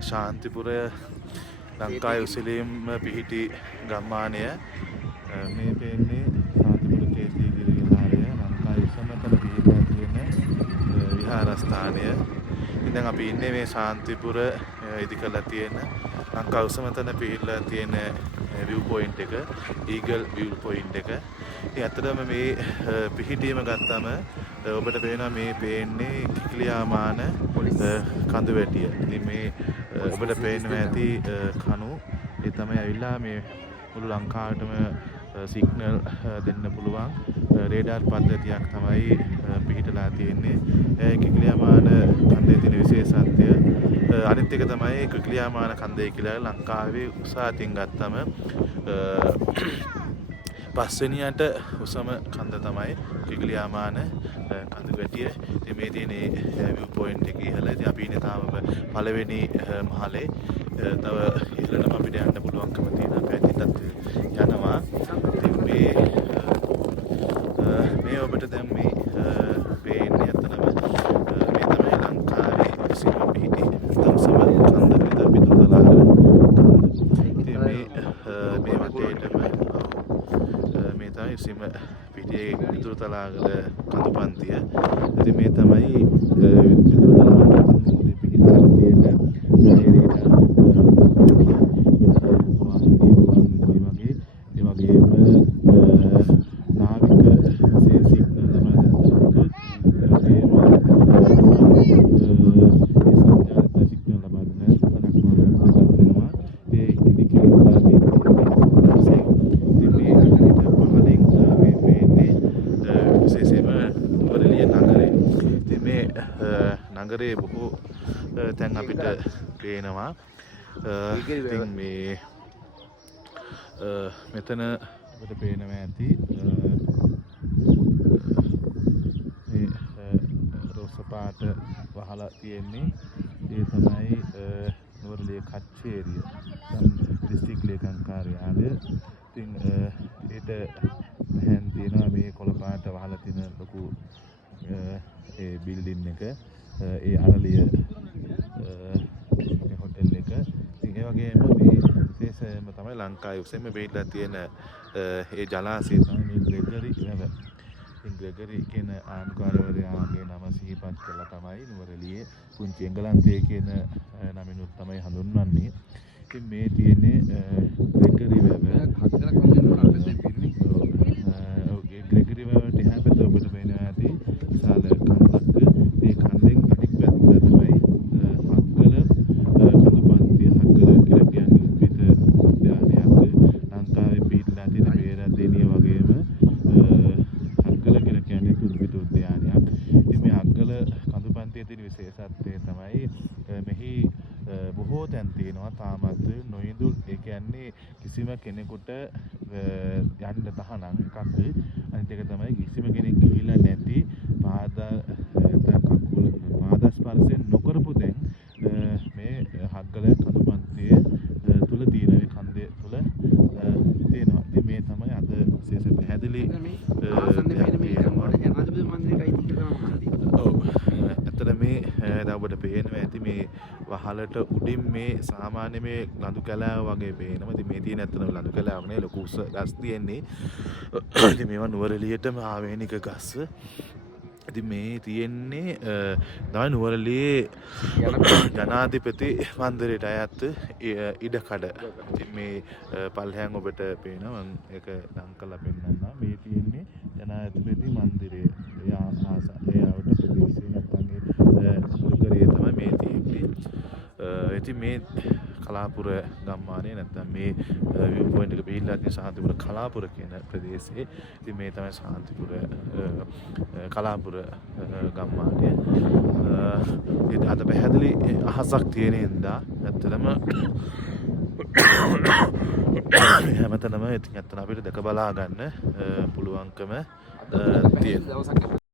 ශාන්තිපුර ලංකාවේ උසලීම් පිහිටි ගම්මානය මේ පේන්නේ ශාන්තිපුර කේසීගිරි විහාරය ලංකාවේ උසමතල පිහිටලා තියෙන විහාරස්ථානය. ඉතින් අපි ඉන්නේ මේ ශාන්තිපුර ඉදිකලා තියෙන ලංකාවේ උසමතල පිහිටලා තියෙන view point එක eagle view point එක. ඉතින් අතරම මේ පිහිටීම ගත්තම ඔබට පේනවා මේ පේන්නේ කිකිලියාමාන කඳු වැටිය. ඉතින් මේ ඔබට පේනවා ඇති කණු ඒ තමයි ඇවිල්ලා මේ මුළු ලංකාවටම සිග්නල් දෙන්න පුළුවන් රේඩාර් පද්ධතියක් තමයි පිහිටලා තියෙන්නේ. කිකිලියාමාන කන්දේ තියෙන විශේෂත්වය අනිත් එක තමයි කිකිලියාමාන කන්දේ කියලා ලංකාවේ උසාතින් ගත්තම පස්වෙනියට උසම කන්ද තමයි කිකිලියාමාන කඳු වැටිය. ඉතින් මේ තියෙන view point එක ඉහළ. ඉතින් අපි ඉන්නේ තාම පළවෙනි මහලේ. තව ඉහළටම අපිට යන්න පුළුවන්කම තියෙනවා. පැතිරට යනවා. ඉතින් මේ ඔබට දැන් මේ පේන්නේ අතනම මේ තමයි ලංකාවේ උසම පිහිටි උසම කන්ද විතර පිටුතලාගල කන්ද. ඉතින් මේ වටේටම මේ තමයි උසම පිටියේ පිටුතලාගල කඳු පන්තිය. ඉතින් මේ තමයි පිටුතලාගල කඳු මුහුදේ පිහිටලා තියෙන නගරේ බොහෝ තැන් අපිට පේනවා. ඉතින් මේ මෙතන අපිට පේනවා ඇති මේ රෝස පාට වහලා තියෙන්නේ ඒ තමයි නුවරඑළිය කච්චේරිය දිස්ත්‍රික් ලේකම් කාර්යාලය. ඉතින් ඊට පැහැන් තියෙනවා මේ කොළ පාට වහලා තියෙන ලොකු ඒ බිල්ඩින් එක ඒ අරලිය මේ හොටෙල් එක. ඉතින් ඒ වගේම මේ විශේෂම තමයි ලංකාවේ උසම පිහිටලා තියෙන ඒ ජලාශය තමයි මේ ග්‍රෙගරි වැව. ඉතින් ග්‍රෙගරි කියන ආණ්ඩුකාරවරයාගේ නම සිහිපත් කළා තමයි නුවරඑළියේ පුංචි එංගලන්තයේ කියන නමිනුත් තමයි හඳුන්වන්නේ. ඉතින් මේ තියෙන්නේ ග්‍රෙගරි වැව. හතරක් වගේ අපිට පිරිනේ. ඔව් ග්‍රෙගරි වැවට එහා පැත්ත ඔබට පේනවා ඇති විශාල කන්දක්. ඒ කන්දෙන් අනිත් පැත්ත තමයි හක්ගල කඳු පන්තිය. හක්ගල කියලා කියන්නේ උද්භිද උද්‍යානයක්. ලංකාවේ පිහිටලා තියෙන පේරාදෙණිය වගේම හක්ගල කියලා කියන්නේ උද්භිද උද්‍යානයක්. ඉතින් මේ හක්ගල කඳු පන්තියේ තියෙන විශේෂත්වය තමයි මෙහි බොහෝ තැන් තියෙනවා තාමත් නොඉඳුල්. ඒ කියන්නේ කිසිම කෙනෙකුට යන්න තහනම් එකක්. අනිත් එක තමයි කිසිම කෙනෙක් ගිහිලා නැති පාද ස්පර්ශයෙන් නොකරපු දැන් මේ හක්ගල කඳු පන්තියේ තුල තියෙන කන්දේ තුල තියෙනවා. ඉතින් මේ තමයි අද විශේෂ පැහැදිලි ඇත්තට මේ දැන් ඔබට පේනවා ඇති මේ වහලට උඩින් මේ සාමාන්‍ය මේ ලඳු කැලෑව වගේ පේනවා. ඉතින් මේ තියෙන ඇත්තටම ලඳු කැලෑවක් නේ ලොකු උස ගස් තියෙන්නේ. ඉතින් මේවා නුවරඑළියටම ආවේනික ගස්. ඉතින් මේ තියෙන්නේ තමයි නුවරඑළියේ ජනාධිපති මන්දිරයට අයත් ඉඩකඩ. ඉතින් මේ පල්හැන් ඔබට පේනවා මම ඒක ලං කරලා පෙන්නන්නම්. මේ තියෙන්නේ ජනාධිපති මන්දිරය. ඒ ආවට ප්‍රදේශයේ නැත්නම් ඒ කුරුකරේ තමයි මේ තියෙන්නේ. ඉතින් මේ කලාපුර ගම්මානයේ නැත්නම් මේ view point එක පිහිටලා තියෙන ශාන්තිපුර කලාපුර කියන ප්‍රදේශයේ. ඉතින් මේ තමයි ශාන්තිපුර කලාපුර ගම්මානය. ඉතින් අද පැහැදිලි අහසක් තියෙන හින්දා ඇත්තටම හැමතැනම ඉතින් ඇත්තට අපිට දැක බලා ගන්න පුළුවන්කම තියෙනවා.